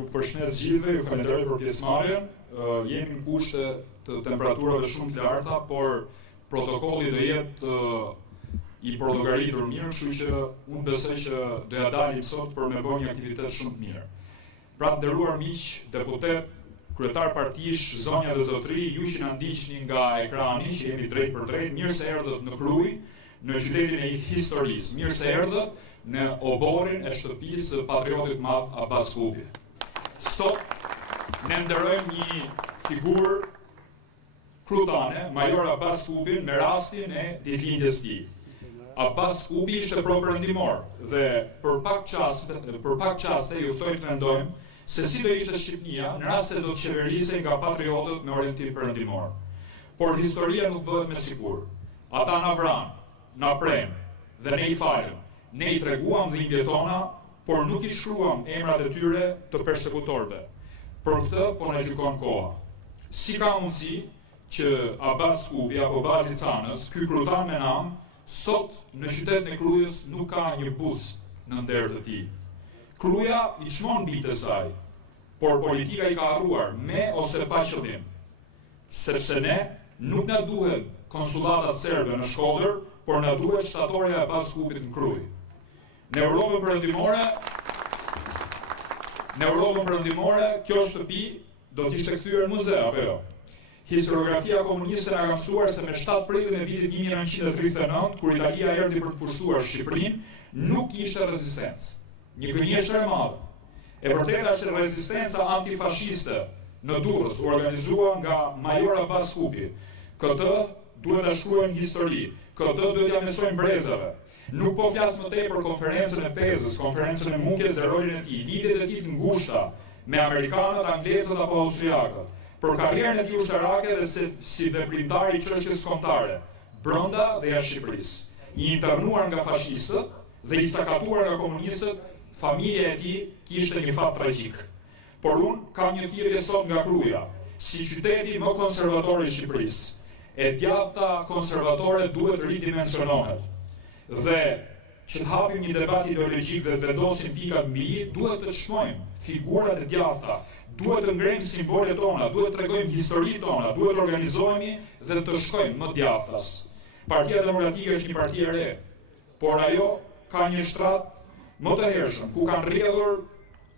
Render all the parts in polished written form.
Ju përshëndes gjithëve, ju falenderoj për pjesëmarrjen. Jemi në kushte të temperaturave shumë të larta, por protokolli do jetë i përdogaritur mirë, kështu që unë besoj që do ja dalim sot për me bërë një aktivitet shumë të mirë. Pra të nderuar miq, deputet, kryetar partish, zonja dhe zotëri, ju që na ndiqni nga ekrani, që jemi drejt për drejt, mirë se erdhët në Krujë, në qytetin e historisë. Mirë se erdhët në oborin e shtëpisë së patriotit madh Abbas Kupi. Sot ne nderojmë një figurë krutane, Major Abbas Kupin, me rastin e ditëlindjes së tij. Abbas Kupi ishte pro-perëndimor dhe për pak qaste ju ftoj të mendojmë se si do ishte Shqipënia në rast se do të qeverisej nga patriotët me orientim perëndimor. Por historia nuk bëhet me sigurt. Ata na vranë, na prenë dhe ne i falëm. Ne i treguam dhimbjet tona, por nuk i shkruam emrat e tyre të persekutorëve. Për këtë po na gjykon koha. Si ka mundësi që Abbas Kupi apo Bazi Canës, ky krutan me nam, sot në qytetin e Krujës nuk ka një bust në nder të tij. Kruja i çmon bijtë e saj, por politika i ka harruar me ose pa qëllim. Sepse ne nuk na duhet konsulatat serbe në Shkodër, por na duhet shtatorja e Abbas Kupit në Krujë. Në Europën perëndimore, kjo shtëpi do të ishte kthyer në muze, apo jo? Historiografia komuniste na ka mësuar se me 7 prillin e vitit 1939, kur Italia erdhi për të pushtuar Shqipërinë, nuk kishte rezistencë. Një gënjeshtër e madhe. E vërteta është se rezistenca antifashiste në Durrës u organizua nga Major Abbas Kupi. Këtë duhet ta shkruajmë në histori. Këtë duhet ja mësojmë brezave. Nuk po flas më tej për konferencën e Pezës, konferencën e Mungjes dhe rolin e tij, lidhjet e tij të ngushta me amerikanët, anglezët apo austriakët, për karrierën e tij ushtarake dhe si veprimtar i çështjes kombëtare, brenda dhe jashtë Shqipërisë. I internuar nga fashistët dhe i sakatuar nga komunistët, familja e tij kishte një fat tragjik. Por unë kam një thirrje sot nga Kruja, si qyteti më konservator i Shqipërisë. E djathta konservatore duhet ridimensionohet. Dhe që të hapim një debat ideologjik dhe të vendosim pikat mbi i, duhet të çmojmë figurat e djathta, duhet të ngrejmë simbolet tona, duhet të tregojmë historinë tona, duhet të organizohemi dhe të shkojmë më djathtas. Partia Demokratike është një parti e re, por ajo ka një shtrat më të hershëm, ku kanë rrjedhur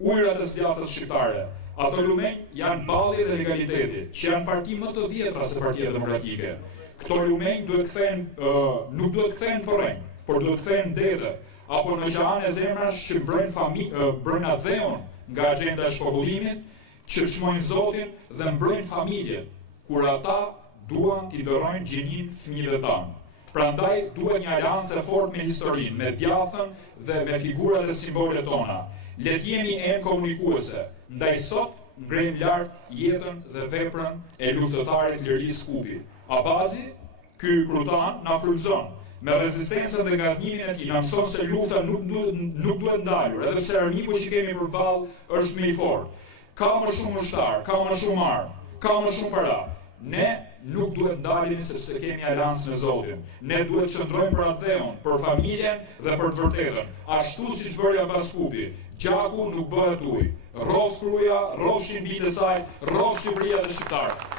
ujërat e djathtës shqiptare. Ato lumenj janë balli dhe legaliteti, që janë parti më të vjetra se Partia Demokratike. Këto lumenj nuk duhet kthehen porrenj, por duhet kthehen dete, apo në qane zemrash që mbrojnë dheun nga agenda e shpopullimit, që çmojnë Zotin dhe mbrojnë familjen, kur ata duan t'i dërojnë gjinin fëmijëve tanë. Prandaj duhet një aleancë e fortë me historinë, me djathën dhe me figurat dhe simbolet tona. Le të jemi enë komunikuese, ndaj sot ngrejmë lart jetën dhe veprën e luftëtarit Lirisë Kupi. Abazi, ky krutan, na frymëzon. Me rezistencën dhe ngarmimin e tij na mëson se lufta nuk duhet ndalur, edhe pse armiku që kemi përballë është më i fortë. Ka më shumë ushtar, ka më shumë armë, ka më shumë para. Ne nuk duhet ndalemi sepse kemi aleancën me Zotin. Ne duhet të qëndrojmë për atë dheun, për familjen dhe për të vërtetën. Ashtu siç bëri Abbas Kupi, gjaku nuk bëhet ujë. Rrof Kruja, rrofshin bijtë e saj, rrof Shqipëria dhe shqiptarët.